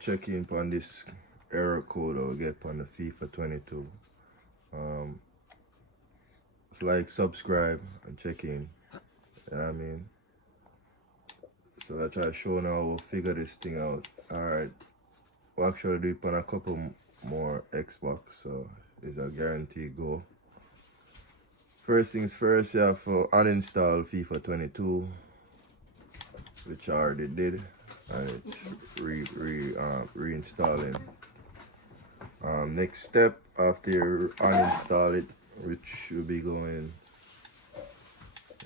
check in on this error code I'll get on the FIFA 22. Like, subscribe, and check in. You know what I mean? So I try to show now we'll figure this thing out. Alright. We'll actually do it on a couple more Xbox, so it's a guaranteed go. First things first, you have to uninstall FIFA 22, which I already did, and it's reinstalling. Next step, after you uninstall it, which will be going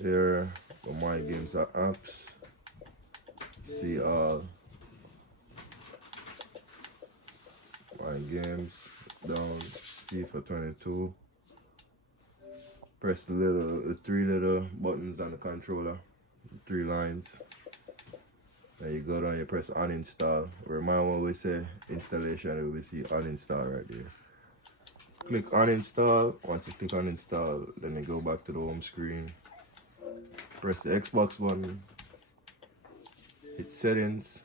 here for my games and apps. See all my games down, FIFA 22. Press the three little buttons on the controller, 3 lines. Then you go down, you press uninstall. Remind when we say installation, we see uninstall right there. Click uninstall. Once you click uninstall, then you go back to the home screen. Press the Xbox button. Hit settings.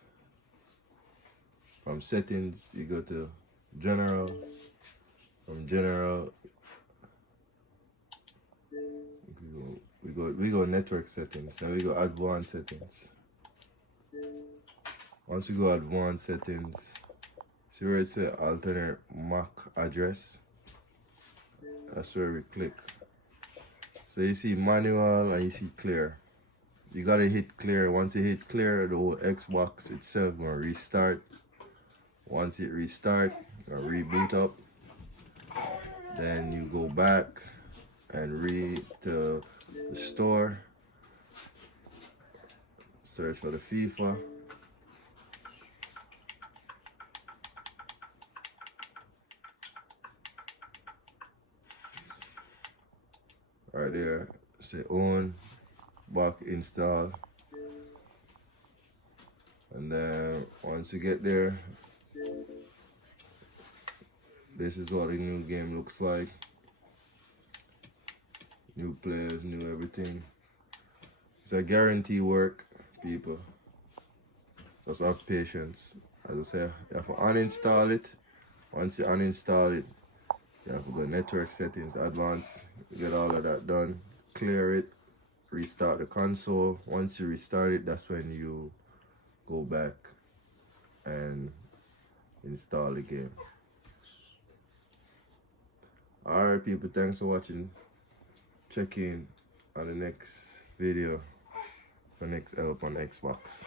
From settings, you go to general. From general, we go network settings. Then we go advanced settings. Once you go advanced settings, see where it says alternate MAC address. That's where we click. So you see manual and you see clear. You gotta hit clear. Once you hit clear, the whole Xbox itself gonna restart. Once it restart, gonna reboot up. Then you go back and read to the store. Search for the FIFA. Right there, say on, back install. And then once you get there, this is what the new game looks like. New players, new everything. It's a guarantee work, people. Just have patience. As I say, you have to uninstall it. Once you uninstall it, you have to go network settings, advanced, get all of that done, clear it, restart the console. Once you restart it, that's when you go back and install the game. Alright people, thanks for watching. Check in on the next video for next help on Xbox.